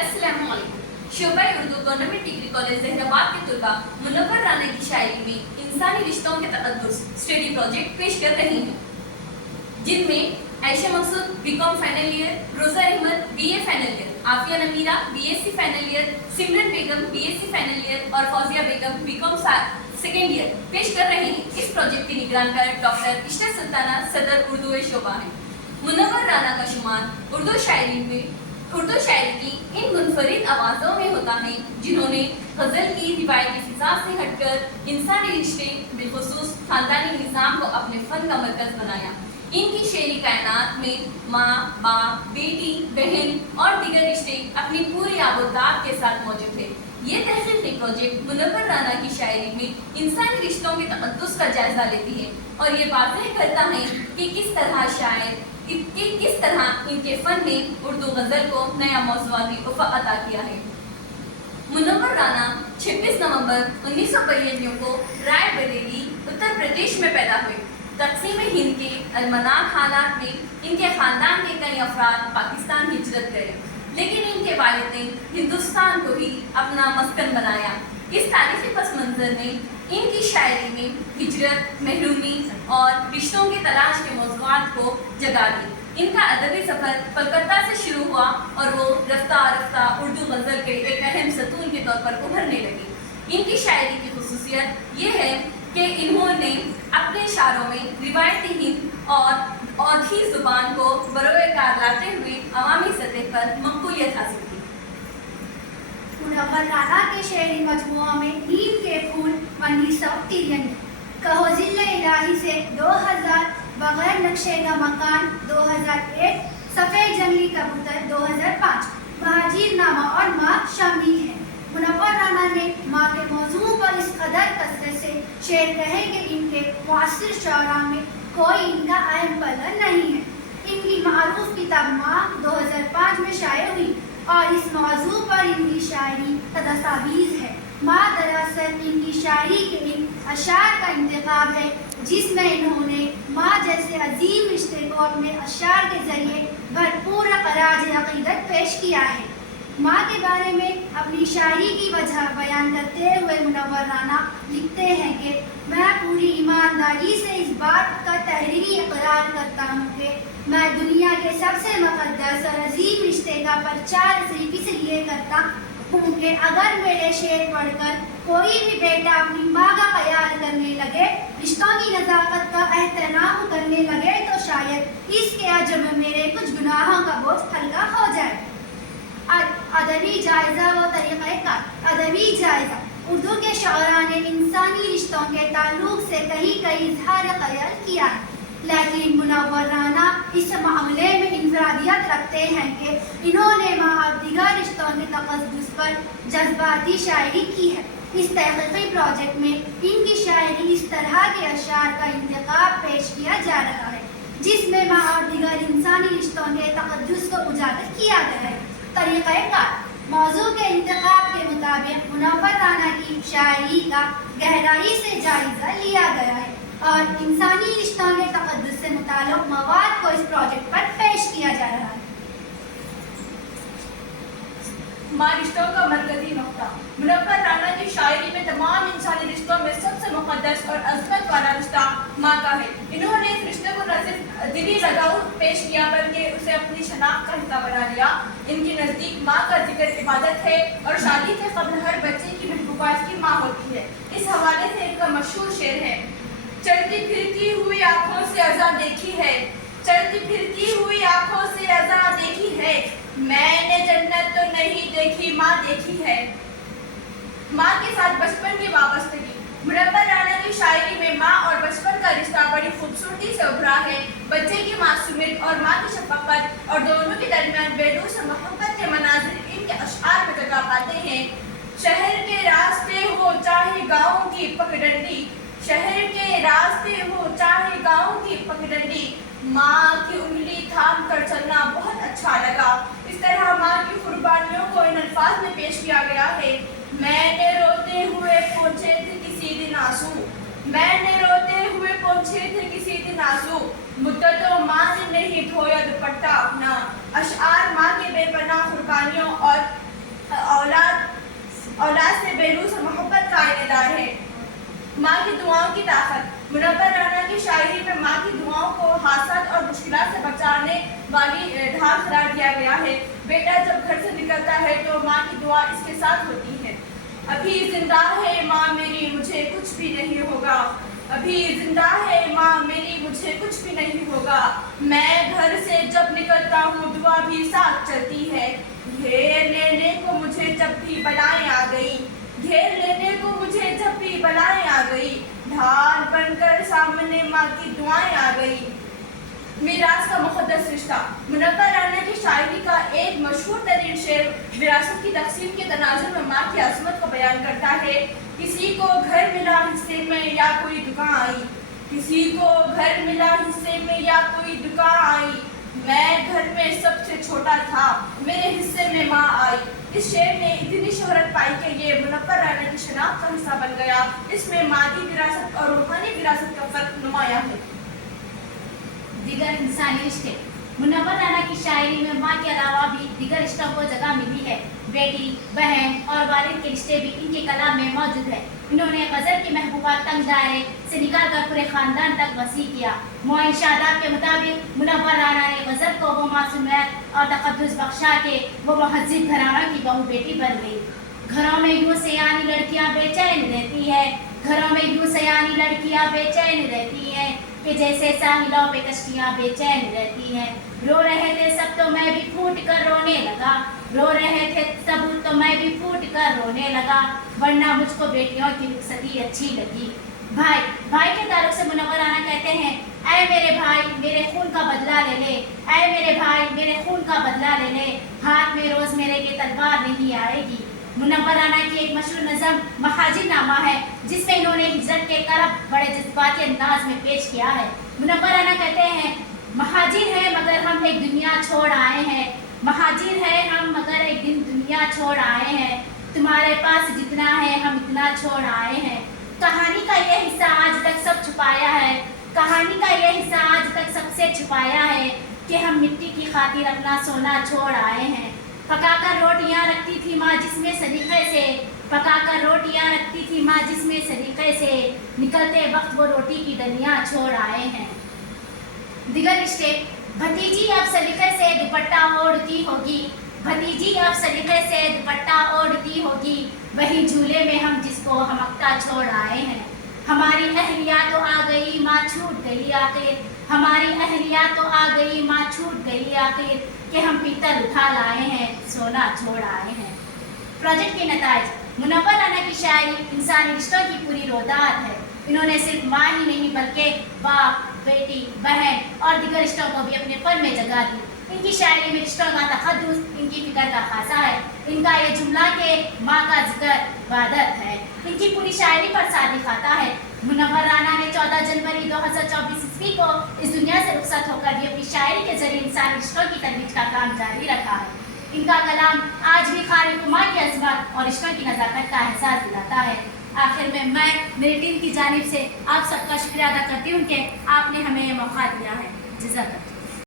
अस्सलाम वालेकुम। शोबा Urdu government degree college Zaheerabad के तलबा मुनव्वर राना की शायरी में इंसानी रिश्तों के तअद्दुस स्टडी प्रोजेक्ट पेश कर रही हैं, जिनमें Ayesha Maqsood BCom final year, Roza Ahmed BA final year, Afia Namira BSc final year, Simran Begum BSc final year और Fauzia Begum BCom second year पेश कर रही हैं। इस प्रोजेक्ट की निगरानकर डॉक्टर इश्रत सुल्ताना सदर उर्दू शोबा हैं। मुनव्वर राना का शुमार उर्दू शायरी की इन मुनफरिद आवाज़ों में होता है जिन्होंने गज़ल की रिवायती फिज़ा से हटकर इंसानी रिश्ते बिलखुसूस ख़ानदानी निज़ाम को अपने फ़न का मरकज़ बनाया। इनकी शेरी कायनात में माँ, बाप, बेटी, बहन और दीगर रिश्ते अपनी पूरी आबोदात के साथ मौजूद थे। ये तहकीकी प्रोजेक्ट मुनव्वर राना की शायरी में इंसानी रिश्तों के तक़द्दुस का जायज़ा लेती है और ये वाज़ेह करता है कि किस तरह इनके फ़न ने उर्दू गज़ल को नया मौज़ूआती उफ़क़ अता किया है। मुनव्वर राना 26 नवंबर 1992 को रायबरेली, उत्तर प्रदेश में पैदा हुए। तक़सीम हिंद के अलमनाक हालात में इनके ख़ानदान के कई अफराद पाकिस्तान हिजरत गए, लेकिन इनके वालिद ने हिंदुस्तान को ही अपना मस्कन बनाया। इस तारीख़ी पस मंज़र ने इनकी शायरी में हिजरत, महरूमी और रिश्तों की तलाश के मौज़ूआत को जगा दी। इनका अदबी सफ़र कलकत्ता से शुरू हुआ और वो रफ्ता रफ्ता उर्दू गज़ल के एक अहम सतून के तौर पर उभरने लगी। इनकी शायरी की खुसूसियत ये है कि इन्होंने अपने इशारों में रिवायती हिंद और औधी ज़ुबान को बरोएकार लाते हुए अवामी सतह पर मकबूलियत हासिल की। मुनव्वर राना के शेरी मजमुआ में नीम के फूल 1993, कहो ज़िल्ले इलाही से 2000, बगैर नक्शे का मकान 2001, सफ़ेद जंगली कबूतर 2005, महाजीरनामा और माँ शामिल हैं। मुनव्वर राना ने माँ के मौजू पर इस कदर कसरत से शेर कहे कि इनके मुआसिर शौरा में कोई इनका अहम पलर नहीं है। इनकी मारूफ किताब माँ 2005 में शाये हुई और इस मौजू पर इनकी शायरी तदस्तावीज़ है। माँ दरअसल इनकी शायरी के इन अशार का इंतखाब है जिसमें इन्होंने माँ जैसे अजीम रिश्ते को अपने अशार के ज़रिए भरपूर ख़राज अक़ीदत पेश किया है। माँ के बारे में अपनी शायरी की वजह बयान करते हुए मुनव्वर राना लिखते हैं कि मैं पूरी ईमानदारी से इस बात का तहरीरी इकरार करता हूँ कि मैं दुनिया के सबसे मुक़द्दस और अजीम रिश्ते का प्रचार सिर्फ इसलिए करता हूँ कि अगर मेरे शेर पढ़कर कोई भी बेटा अपनी माँ का ख्याल करने लगे, रिश्तों की नज़ाकत का एहतराम करने लगे, तो शायद इसके अजर में मेरे कुछ गुनाहों का बोझ हल्का हो जाए। अदबी जायज़ा व तरीक़ाकार। अदबी जायज़ा उर्दू के शौरा ने इंसानी रिश्तों के ताल्लुक़ से कहीं इज़हार ख़याल किया है, लेकिन मुनव्वर राना इस मामले में इंफरादियत रखते हैं कि इन्होंने माँ और दीगर रिश्तों के तक़द्दुस पर जज्बाती शायरी की है। इस तहक़ीक़ी प्रोजेक्ट में इनकी शायरी इस तरह के अशार का इंतखाब पेश किया जा रहा है जिसमें माँ और दीगर इंसानी रिश्तों के तक़द्दुस को उजागर किया गया है। तरीक़ाकार मौजू के इंतखाब के मुताबिक मुनव्वर राना की शायरी का गहराई से जायज़ा लिया गया है और इंसानी रिश्तों के तक़द्दुस से मुताल्लिक़ मवाद को इस प्रोजेक्ट पर पेश किया जा रहा है। माँ रिश्तों का मरकज़ी नुक़्ता। मुनव्वर राना की शायरी में तमाम इंसानी रिश्तों में सबसे मुक़द्दस और अज़मत वाला रिश्ता माँ का है। इन्होंने इस रिश्ते को न सिर्फ दिली लगाव पेश किया बल्कि उसे अपनी शनाख्त का हिस्सा बना लिया। इनके नज़दीक माँ का जिक्र इबादत है और शादी से क़ब्ल हर बच्चे की महबूबा इसकी माँ होती है। इस हवाले से इनका मशहूर शेर है, चलती फिरती हुई आँखों से अज़ा देखी है, चलती फिरती हुई आँखों से अज़ा देखी है, मैंने जन्नत तो नहीं देखी माँ देखी है। माँ के साथ बचपन की वाबस्तगी। मुनव्वर राना की शायरी में माँ और बचपन का रिश्ता बड़ी खूबसूरती से उभरा है। बच्चे की मासूमियत और माँ की शफ़क़त और दोनों के दरमियान बेलूस मोहब्बत के मनाज़िर इनके अशआर में जगह पाते हैं। शहर के रास्ते हो चाहे गाँव की पगडंडी, शहर के रास्ते हो चाहे गाँव की पगडंडी, माँ की उंगली थाम कर चलना बहुत अच्छा लगा। इस तरह माँ की कुर्बानियों को इन अल्फाज में पेश किया गया है। मैंने रोते हुए पहुँचे थे किसी दिन आंसू, मैंने रोते हुए पहुँचे थे किसी दिन आंसू, मुद्दतों माँ ने नहीं धोया दुपट्टा अपना। अशआर माँ के बेपनाह कुर्बानियों और اولاد سے بیلوس اور محبت کا آئینہ دار ہے۔ ماں کی دعاؤں کی طاقت، منور رانا کی شاعری میں ماں کی دعاؤں کو حادثات اور مشکلات سے بچانے والی ڈھال قرار دیا گیا ہے۔ بیٹا جب گھر سے نکلتا ہے تو ماں کی دعا اس کے ساتھ ہوتی ہے۔ ابھی زندہ ہے ماں میری، مجھے کچھ بھی نہیں ہوگا، ابھی زندہ ہے ماں میری، مجھے کچھ بھی نہیں ہوگا، میں گھر سے جب نکلتا ہوں دعا بھی ساتھ چلتی ہے، گھیر لینے کو مجھے جب بھی بلائیں آ گئی، گھیر لینے کو مجھے جب بھی بلائیں آ گئی، ڈھال بن کر سامنے ماں کی دعائیں آ گئی۔ میراث کا مقدس رشتہ، منور رانا کی شاعری کا ایک مشہور ترین شعر وراثت کی تقسیم کے تناظر میں ماں کی عظمت کو بیان کرتا ہے۔ کسی کو گھر ملا حصے میں یا کوئی دکان آئی، کسی کو گھر ملا حصے میں یا کوئی دکان آئی، میں گھر میں سب سے چھوٹا تھا، میرے حصے میں ماں آئی۔ اس شعر نے اتنی شہرت پائی کہ یہ منور رانا کی شناخت کا حصہ بن گیا۔ اس میں مادی وراثت اور روحانی وراثت کا فرق نمایاں ہے۔ دیگر انسانی رشتے، منور رانا کی شاعری میں ماں کے علاوہ بھی دیگر رشتوں کو جگہ ملی ہے۔ بیٹی، بہن اور والد کے رشتے بھی ان کے کلام میں موجود ہے۔ انہوں نے غزل کی محبوبہ تنگ دائرے سے نکال کر پورے خاندان تک وسیع کیا۔ معین شاداب کے مطابق منور رانا نے غزل کو وہ معصومیت اور تقدس بخشا کہ وہ مہذب گھرانوں کی بہو بیٹی بن گئی۔ گھروں میں یوں سیانی لڑکیاں بے چین رہتی ہے، گھروں میں یوں سیانی لڑکیاں بے چین رہتی ہیں کہ جیسے ساحلوں پہ کشتیاں بے چین رہتی ہیں۔ رو رہے تھے سب تو میں بھی پھوٹ کر رونے لگا، رو رہے تھے سب تو میں بھی پھوٹ کر رونے لگا، ورنہ مجھ کو بیٹیوں کی رخصتی اچھی لگی۔ بھائی کے تعلق سے منور رانا کہتے ہیں، اے میرے بھائی میرے خون کا بدلہ لے لے، اے میرے بھائی میرے خون کا بدلہ لے لے، ہاتھ میں روز میرے کے تلوار نہیں آئے گی۔ منور رانا کی ایک مشہور نظم مہاجر نامہ ہے، جس میں انہوں نے ہجرت کے کرب بڑے جذباتی انداز میں پیش کیا ہے۔ منور رانا کہتے ہیں، مہاجر ہیں مگر ہم ایک دنیا چھوڑ آئے ہیں، مہاجر ہیں ہم مگر ایک دن دنیا چھوڑ آئے ہیں، تمہارے پاس جتنا ہے ہم اتنا چھوڑ آئے ہیں۔ کہانی کا یہ حصہ آج تک سب چھپایا ہے، کہانی کا یہ حصہ آج تک سب سے چھپایا ہے کہ ہم مٹی کی خاطر اپنا سونا چھوڑ آئے ہیں۔ پکا کر روٹیاں رکھتی تھی ماں جس میں سلیقے سے، پکا کر روٹیاں رکھتی تھی ماں جس میں سلیقے سے، نکلتے وقت وہ روٹی کی ڈلیاں چھوڑ آئے ہیں۔ دیگر رشتے، بھتیجی اب سلیقے سے دوپٹہ اوڑھتی ہوگی، بھتیجی اب سلیقے سے دوپٹہ اوڑھتی ہوگی، وہی جھولے میں ہم جس کو ہمکتا چھوڑ آئے ہیں۔ ہماری اہلیہ تو آ گئی ماں چھوٹ گئی آخر، ہماری اہلیہ تو آ گئی ماں چھوٹ گئی آخر، کہ ہم پیتل اٹھا لائے ہیں سونا چھوڑ آئے ہیں۔ پروجیکٹ کے نتائج، منور رانا کی شاعری انسانی رشتوں کی پوری روایت ہے۔ انہوں نے صرف ماں ہی نہیں بلکہ باپ، بیٹی، بہن اور دیگر رشتوں کو بھی اپنے فن میں جگہ دی۔ ان کی شاعری میں رشتوں کا تقدس ان کی فکر کا خاصہ ہے۔ ان کا یہ جملہ کہ ماں کا ذکر عبادت ہے ان کی پوری شاعری پر صادق آتا ہے۔ منور رانا نے 14 جنوری 2024 کو اس دنیا سے رخصت ہو کر بھی اپنی شاعری کے ذریعے انسانی رشتوں کی ترویج کا کام جاری رکھا ہے۔ ان کا کلام آج بھی خالق ماں کی عظمت اور رشتوں کی نزاکت کا احساس دلاتا ہے۔ آخر میں میری ٹیم کی جانب سے آپ سب کا شکریہ ادا کرتی ہوں کہ آپ نے ہمیں یہ موقع دیا ہے۔ جزاک اللہ۔